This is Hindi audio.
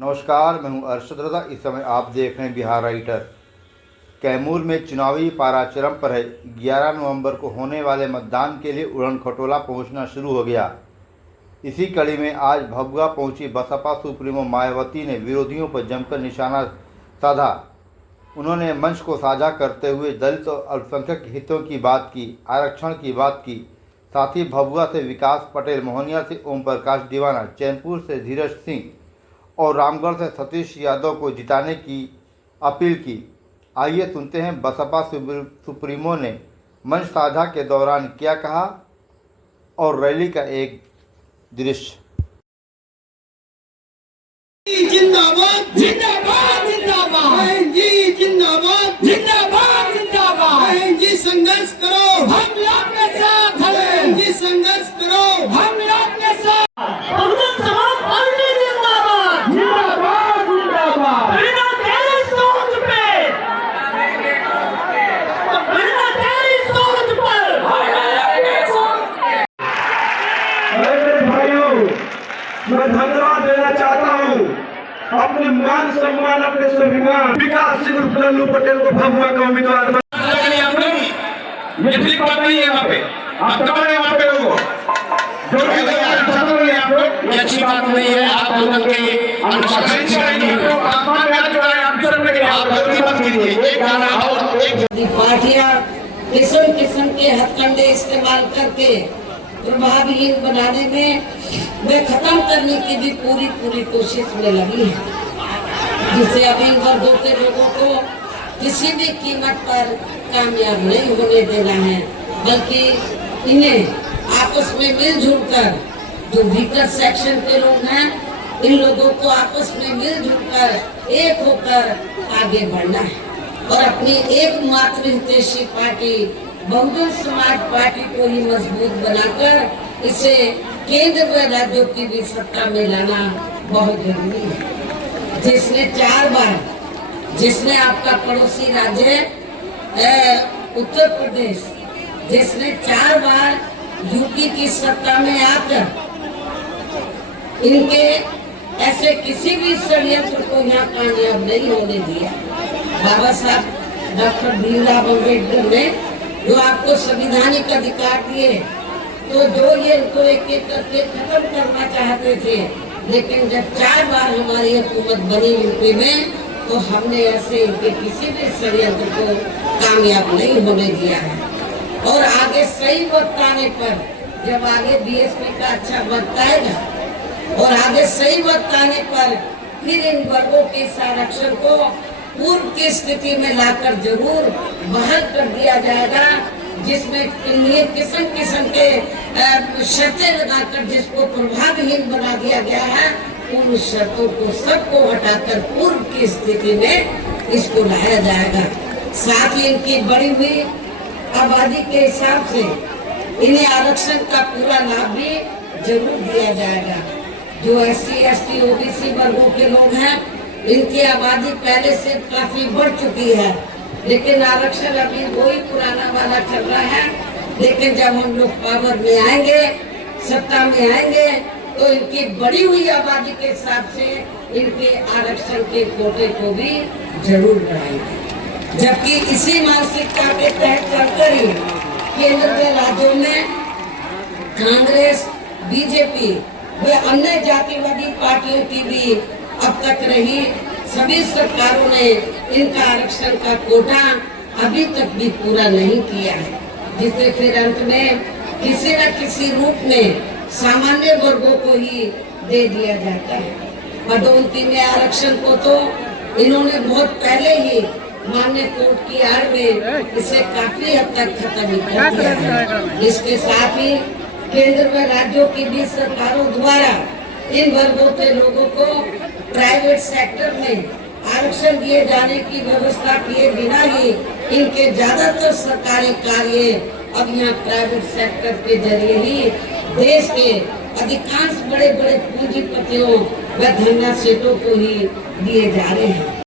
नमस्कार, मैं हूं अरशद रज़ा। इस समय आप देख रहे हैं बिहार राइटर। कैमूर में चुनावी पारा चरम पर है। 11 नवंबर को होने वाले मतदान के लिए उड़न खटोला पहुंचना शुरू हो गया। इसी कड़ी में आज भभुआ पहुंची बसपा सुप्रीमो मायावती ने विरोधियों पर जमकर निशाना साधा। उन्होंने मंच को साझा करते हुए दलित और अल्पसंख्यक हितों की बात की, आरक्षण की बात की। साथ ही भभुआ से विकास पटेल, मोहनिया से ओम प्रकाश दीवाना, चैनपुर से धीरज सिंह और रामगढ़ से सतीश यादव को जिताने की अपील की। आइए सुनते हैं बसपा सुप्रीमो ने मंच साझा के दौरान क्या कहा और रैली का एक दृश्य। जिंदाबाद जिंदाबाद जिंदाबाद जी, जिंदाबाद जिंदाबाद जिंदाबाद जी। संघर्ष करो, हम लोग के साथ हैं जी। संघर्ष करो, हम लोग के साथ। बहुजन समाज पार्टी जिंदाबाद जिंदाबाद जिंदाबाद। बिना तेरी सोच पे, बिना तेरी सोच पर। मेरे भाइयों, मैं धन्यवाद देना चाहता हूँ अपने मान सम्मान, अपने स्वाभिमान विकास सिंह लल्लू पटेल को भभुआ का उम्मीदवार। ये ठीक बात नहीं है। यहाँ पे आप कब आए? वहाँ पे लोगों ये अच्छी बात नहीं है। आप लोगों के अनुशासन से पार्टियां किस्म किस्म के हथकंडे इस्तेमाल करके प्रभावहीन बनाने में वे खत्म करने की भी पूरी कोशिश में लगी है, जिससे अब इन वर्गों के लोगों को किसी भी कीमत पर कामयाब नहीं होने देना है, बल्कि इन्हें आपस में मिलजुल कर, जो वीकर सेक्शन के लोग हैं, इन लोगों को आपस में मिलजुल कर एक होकर आगे बढ़ना है और अपनी एकमात्र हितैषी पार्टी बहुजन समाज पार्टी को ही मजबूत बनाकर इसे केंद्र व राज्यों की भी सत्ता में लाना बहुत जरूरी है। जिसने आपका पड़ोसी राज्य उत्तर प्रदेश, जिसने 4 बार यूपी की सत्ता में आकर इनके ऐसे किसी भी षड्यंत्र को यहाँ कामयाब नहीं होने दिया। बाबा साहब डॉक्टर भीमराव अम्बेडकर ने जो आपको संवैधानिक अधिकार दिए, तो जो ये इनको एक करके खत्म करना चाहते थे, लेकिन जब 4 बार हमारी हुकूमत बनी यूपी में, तो हमने ऐसे इनके किसी भी षड्यंत्र को कामयाब नहीं होने दिया है। और आगे सही वक्त आने पर, जब आगे बीएसपी का अच्छा वक्त आएगा और आगे सही वक्त आने पर फिर इन वर्गों के आरक्षण को पूर्व की स्थिति में लाकर जरूर बहाल कर दिया जाएगा, जिसमें किस्म किस्म के शर्तें लगाकर जिसको प्रभावहीन बना दिया गया है, उन शर्तों को सबको हटाकर पूर्व की स्थिति में इसको लाया जाएगा। साथ ही इनकी बढ़ी हुई आबादी के हिसाब से इन्हें आरक्षण का पूरा लाभ भी जरूर दिया जाएगा। जो SC, ST, OBC वर्गों के लोग हैं, इनकी आबादी पहले से काफी बढ़ चुकी है, लेकिन आरक्षण अभी वही पुराना वाला चल रहा है। लेकिन जब हम लोग पावर में आएंगे, सत्ता में आएंगे, तो इनकी बढ़ी हुई आबादी के हिसाब से इनके आरक्षण के कोटे को भी जरूर बढ़ाएंगे। जबकि इसी मानसिकता के तहत चलकर ही केंद्र के राज्यों में कांग्रेस, बीजेपी व अन्य जातिवादी पार्टियों की भी अब तक रही सभी सरकारों ने इनका आरक्षण का कोटा अभी तक भी पूरा नहीं किया है, जिससे फिर अंत में किसी न किसी रूप में सामान्य वर्गों को ही दे दिया जाता है। पदोन्नति में आरक्षण को तो इन्होंने बहुत पहले ही माननीय कोर्ट की आड़ में इसे काफी हद तक खत्म कर दिया है। इसके साथ ही केंद्र व राज्यों की भी सरकारों द्वारा इन वर्गों के लोगों को प्राइवेट सेक्टर में आरक्षण दिए जाने की व्यवस्था किए बिना ही इनके ज्यादातर सरकारी कार्य अब यहाँ प्राइवेट सेक्टर के जरिए ही देश के अधिकांश बड़े बड़े पूंजीपतियों व धन्ना सेठों को ही दिए जा रहे हैं।